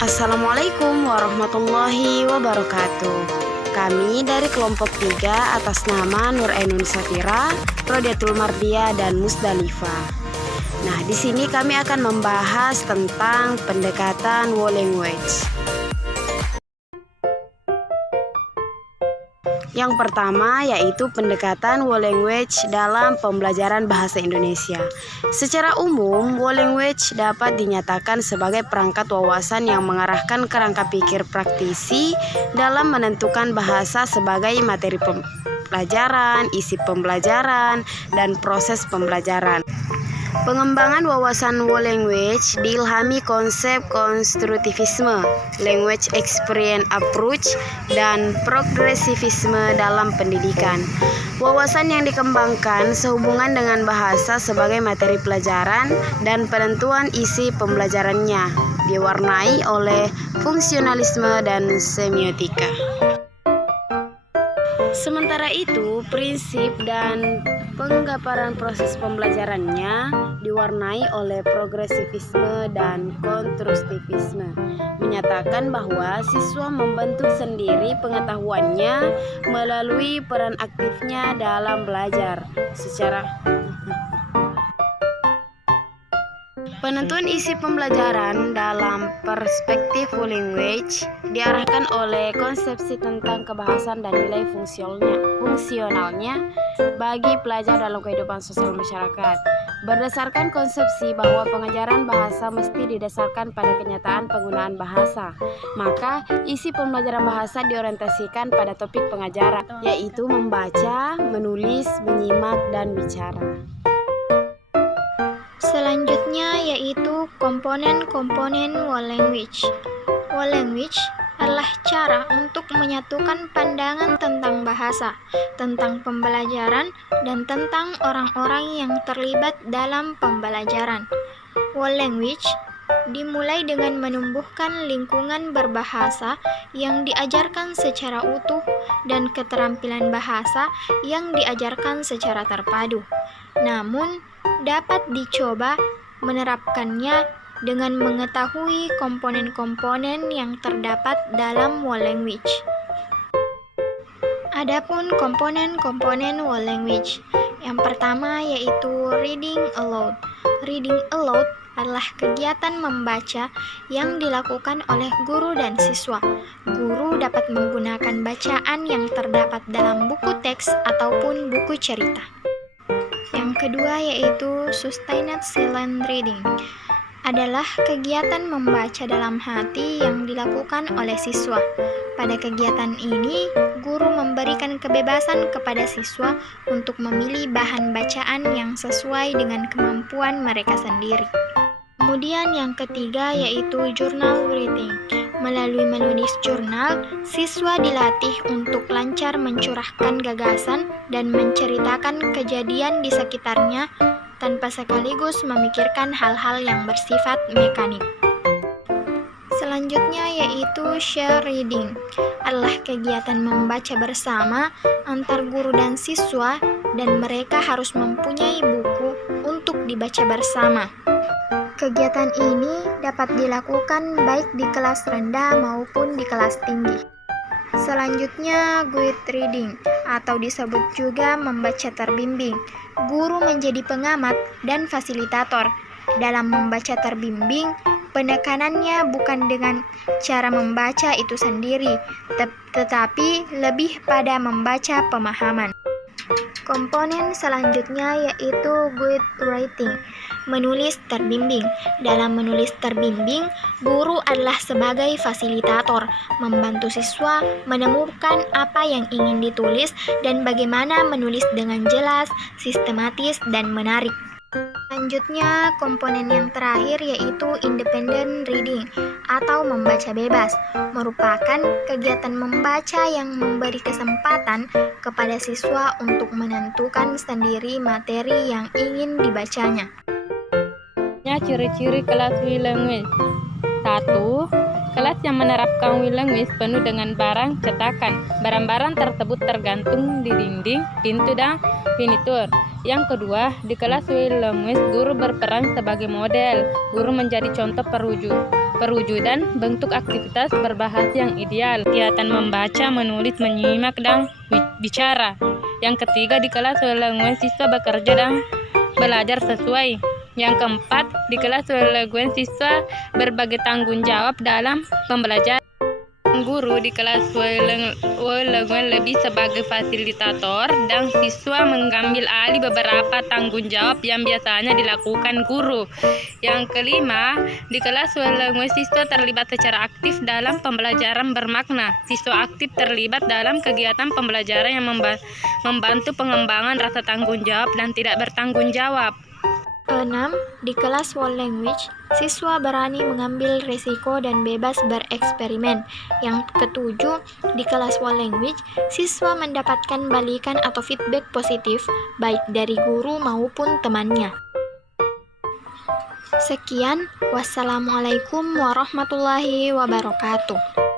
Assalamualaikum warahmatullahi wabarakatuh. Kami dari kelompok 3 atas nama Nur Ainun Safira, Rodiatul Mardia, dan Musdalifah. Nah, di sini kami akan membahas tentang pendekatan world language. Yang pertama yaitu pendekatan world language dalam pembelajaran bahasa Indonesia. Secara umum, world language dapat dinyatakan sebagai perangkat wawasan yang mengarahkan kerangka pikir praktisi dalam menentukan bahasa sebagai materi pembelajaran, isi pembelajaran, dan proses pembelajaran. Pengembangan wawasan world language diilhami konsep konstruktivisme, language experience approach, dan progresivisme dalam pendidikan. Wawasan yang dikembangkan sehubungan dengan bahasa sebagai materi pelajaran dan penentuan isi pembelajarannya, diwarnai oleh fungsionalisme dan semiotika. Sementara itu, prinsip dan penggambaran proses pembelajarannya diwarnai oleh progresivisme dan konstruktivisme, menyatakan bahwa siswa membentuk sendiri pengetahuannya melalui peran aktifnya dalam belajar. Penentuan isi pembelajaran dalam perspektif world language diarahkan oleh konsepsi tentang kebahasan dan nilai fungsionalnya bagi pelajar dalam kehidupan sosial masyarakat. Berdasarkan konsepsi bahwa pengajaran bahasa mesti didasarkan pada kenyataan penggunaan bahasa, maka isi pembelajaran bahasa diorientasikan pada topik pengajaran, yaitu membaca, menulis, menyimak, dan bicara. Selanjutnya yaitu komponen-komponen world language. World language adalah cara untuk menyatukan pandangan tentang bahasa, tentang pembelajaran, dan tentang orang-orang yang terlibat dalam pembelajaran. World language dimulai dengan menumbuhkan lingkungan berbahasa yang diajarkan secara utuh dan keterampilan bahasa yang diajarkan secara terpadu. Namun, dapat dicoba menerapkannya dengan mengetahui komponen-komponen yang terdapat dalam world language. Adapun komponen-komponen world language, yang pertama yaitu reading aloud. Reading aloud adalah kegiatan membaca yang dilakukan oleh guru dan siswa. Guru dapat menggunakan bacaan yang terdapat dalam buku teks ataupun buku cerita. Yang kedua yaitu sustained silent reading, adalah kegiatan membaca dalam hati yang dilakukan oleh siswa. Pada kegiatan ini, guru memberikan kebebasan kepada siswa untuk memilih bahan bacaan yang sesuai dengan kemampuan mereka sendiri. Kemudian yang ketiga yaitu journal writing. Melalui menulis jurnal, siswa dilatih untuk lancar mencurahkan gagasan dan menceritakan kejadian di sekitarnya tanpa sekaligus memikirkan hal-hal yang bersifat mekanik. Selanjutnya yaitu share reading, adalah kegiatan membaca bersama antar guru dan siswa, dan mereka harus mempunyai buku untuk dibaca bersama. Kegiatan ini dapat dilakukan baik di kelas rendah maupun di kelas tinggi. Selanjutnya, guide reading atau disebut juga membaca terbimbing. Guru menjadi pengamat dan fasilitator. Dalam membaca terbimbing, penekanannya bukan dengan cara membaca itu sendiri, tetapi lebih pada membaca pemahaman. Komponen selanjutnya yaitu guide writing, menulis terbimbing. Dalam menulis terbimbing, guru adalah sebagai fasilitator, membantu siswa menemukan apa yang ingin ditulis dan bagaimana menulis dengan jelas, sistematis, dan menarik. Selanjutnya, komponen yang terakhir yaitu independent reading atau membaca bebas, merupakan kegiatan membaca yang memberi kesempatan kepada siswa untuk menentukan sendiri materi yang ingin dibacanya. Ciri-ciri kelas world language. 1. Kelas yang menerapkan world language penuh dengan barang cetakan. Barang-barang tersebut tergantung di dinding, pintu, dan furnitur. Yang kedua, di kelas world language guru berperan sebagai model. Guru menjadi contoh perwujudan bentuk aktivitas berbahasa yang ideal, kegiatan membaca, menulis, menyimak, dan bicara. Yang ketiga, di kelas language siswa bekerja dan belajar sesuai. Yang keempat, di kelas language siswa berbagi tanggung jawab dalam pembelajaran. Guru di kelas language lebih sebagai fasilitator dan siswa mengambil alih beberapa tanggung jawab yang biasanya dilakukan guru. Yang kelima, di kelas language siswa terlibat secara aktif dalam pembelajaran bermakna. Siswa aktif terlibat dalam kegiatan pembelajaran yang membantu pengembangan rasa tanggung jawab dan tidak bertanggung jawab. 6. Di kelas world language, siswa berani mengambil risiko dan bebas bereksperimen. Yang ketujuh, di kelas world language, siswa mendapatkan balikan atau feedback positif baik dari guru maupun temannya. Sekian, wassalamualaikum warahmatullahi wabarakatuh.